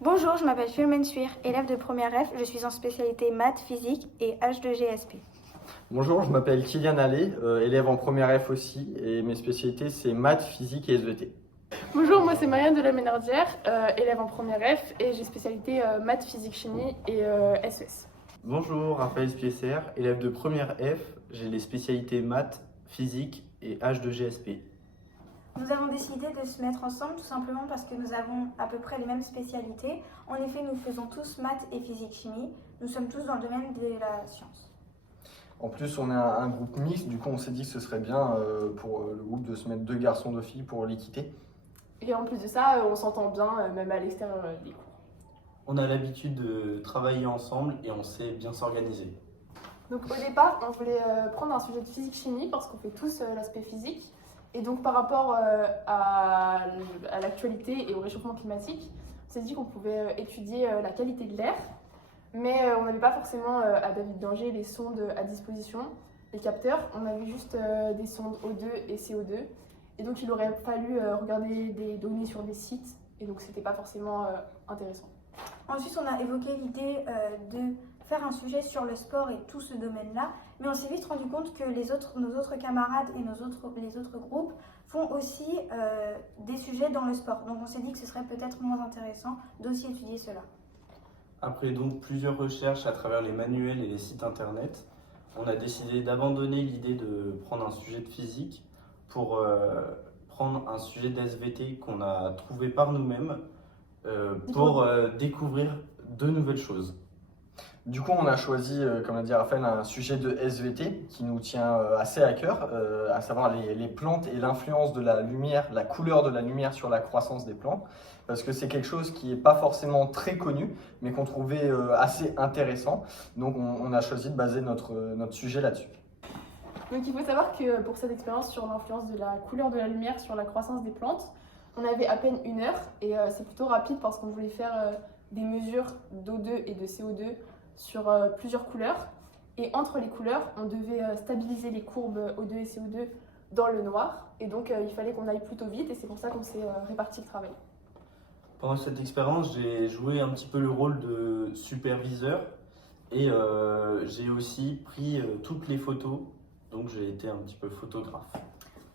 Bonjour, je m'appelle Philomène Suir, élève de première F. Je suis en spécialité maths, physique et H2GSP. Bonjour, je m'appelle Kylian Allais, élève en première F aussi, et mes spécialités c'est maths, physique et SVT. Bonjour, moi c'est Marianne de la Ménardière, élève en première F et j'ai spécialité maths, physique, chimie et SES. Bonjour, Raphaël Spiesser, élève de première F, j'ai les spécialités maths, physique et H2GSP. Nous avons décidé de se mettre ensemble tout simplement parce que nous avons à peu près les mêmes spécialités. En effet, nous faisons tous maths et physique-chimie. Nous sommes tous dans le domaine de la science. En plus, on est un groupe mixte, du coup on s'est dit que ce serait bien pour le groupe de se mettre 2 garçons, 2 filles pour l'équité. Et en plus de ça, on s'entend bien, même à l'extérieur des cours. On a l'habitude de travailler ensemble et on sait bien s'organiser. Donc au départ, on voulait prendre un sujet de physique-chimie parce qu'on fait tous l'aspect physique. Et donc par rapport à l'actualité et au réchauffement climatique, on s'est dit qu'on pouvait étudier la qualité de l'air, mais on n'avait pas forcément à David Danger les sondes à disposition, les capteurs. On avait juste des sondes O2 et CO2. Et donc il aurait fallu regarder des données sur des sites, et donc c'était pas forcément intéressant. Ensuite, on a évoqué l'idée de faire un sujet sur le sport et tout ce domaine-là, mais on s'est vite rendu compte que nos autres camarades et les autres groupes font aussi des sujets dans le sport. Donc on s'est dit que ce serait peut-être moins intéressant d'aussi étudier cela. Après donc plusieurs recherches à travers les manuels et les sites internet, on a décidé d'abandonner l'idée de prendre un sujet de physique pour prendre un sujet d'SVT qu'on a trouvé par nous-mêmes pour découvrir de nouvelles choses. Du coup, on a choisi, comme l'a dit Raphaël, un sujet de SVT qui nous tient assez à cœur, à savoir les plantes et l'influence de la lumière, la couleur de la lumière sur la croissance des plantes, parce que c'est quelque chose qui n'est pas forcément très connu, mais qu'on trouvait assez intéressant. Donc, on a choisi de baser notre sujet là-dessus. Donc il faut savoir que pour cette expérience sur l'influence de la couleur de la lumière sur la croissance des plantes, on avait à peine 1 heure et c'est plutôt rapide parce qu'on voulait faire des mesures d'O2 et de CO2 sur plusieurs couleurs. Et entre les couleurs, on devait stabiliser les courbes O2 et CO2 dans le noir. Et donc il fallait qu'on aille plutôt vite et c'est pour ça qu'on s'est réparti le travail. Pendant cette expérience, j'ai joué un petit peu le rôle de superviseur et j'ai aussi pris toutes les photos. Donc j'ai été un petit peu photographe.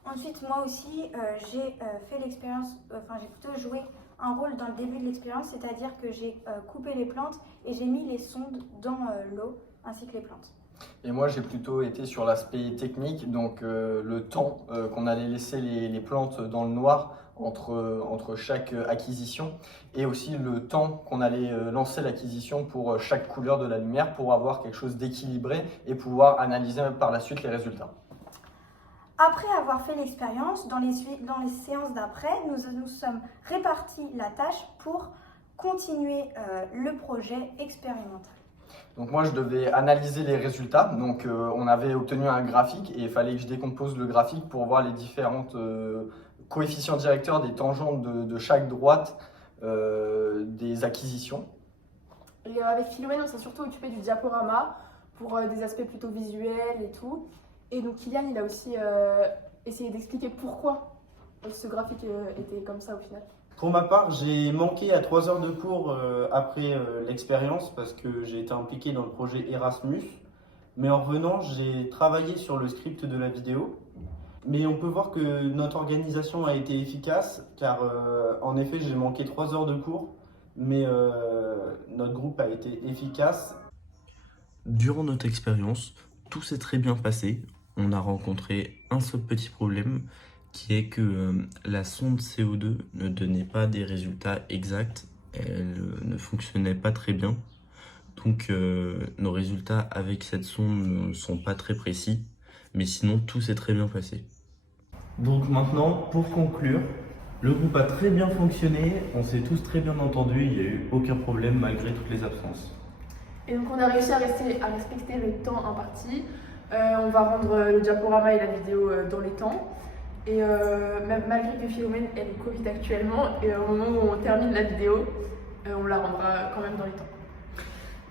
Ensuite, moi aussi, j'ai fait l'expérience, j'ai plutôt joué un rôle dans le début de l'expérience, c'est-à-dire que j'ai coupé les plantes et j'ai mis les sondes dans l'eau, ainsi que les plantes. Et moi, j'ai plutôt été sur l'aspect technique, donc le temps qu'on allait laisser les plantes dans le noir entre chaque acquisition, et aussi le temps qu'on allait lancer l'acquisition pour chaque couleur de la lumière pour avoir quelque chose d'équilibré et pouvoir analyser par la suite les résultats. Après avoir fait l'expérience, dans les séances d'après, nous sommes répartis la tâche pour continuer le projet expérimental. Donc moi, je devais analyser les résultats. Donc on avait obtenu un graphique et il fallait que je décompose le graphique pour voir les différentes coefficients directeurs des tangentes de chaque droite des acquisitions. Et avec Philomène, on s'est surtout occupé du diaporama pour des aspects plutôt visuels et tout. Et donc Kylian, il a aussi essayé d'expliquer pourquoi ce graphique était comme ça au final. Pour ma part, j'ai manqué à 3 heures de cours après l'expérience parce que j'ai été impliqué dans le projet Erasmus. Mais en revenant, j'ai travaillé sur le script de la vidéo. Mais on peut voir que notre organisation a été efficace car en effet, j'ai manqué 3 heures de cours. Mais notre groupe a été efficace. Durant notre expérience, tout s'est très bien passé. On a rencontré un seul petit problème qui est que la sonde CO2 ne donnait pas des résultats exacts. Elle ne fonctionnait pas très bien. Donc nos résultats avec cette sonde ne sont pas très précis. Mais sinon, tout s'est très bien passé. Donc maintenant, pour conclure, le groupe a très bien fonctionné, on s'est tous très bien entendus, il n'y a eu aucun problème malgré toutes les absences. Et donc on a réussi à respecter le temps imparti. On va rendre le diaporama et la vidéo dans les temps. Et même malgré que Philomène ait le Covid actuellement, et au moment où on termine la vidéo, on la rendra quand même dans les temps.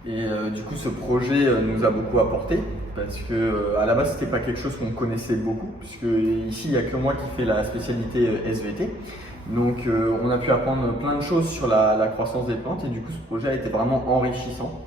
Et du coup, ce projet nous a beaucoup apporté parce que à la base, c'était pas quelque chose qu'on connaissait beaucoup, puisque ici, il n'y a que moi qui fais la spécialité SVT. Donc, on a pu apprendre plein de choses sur la croissance des plantes et du coup, ce projet a été vraiment enrichissant.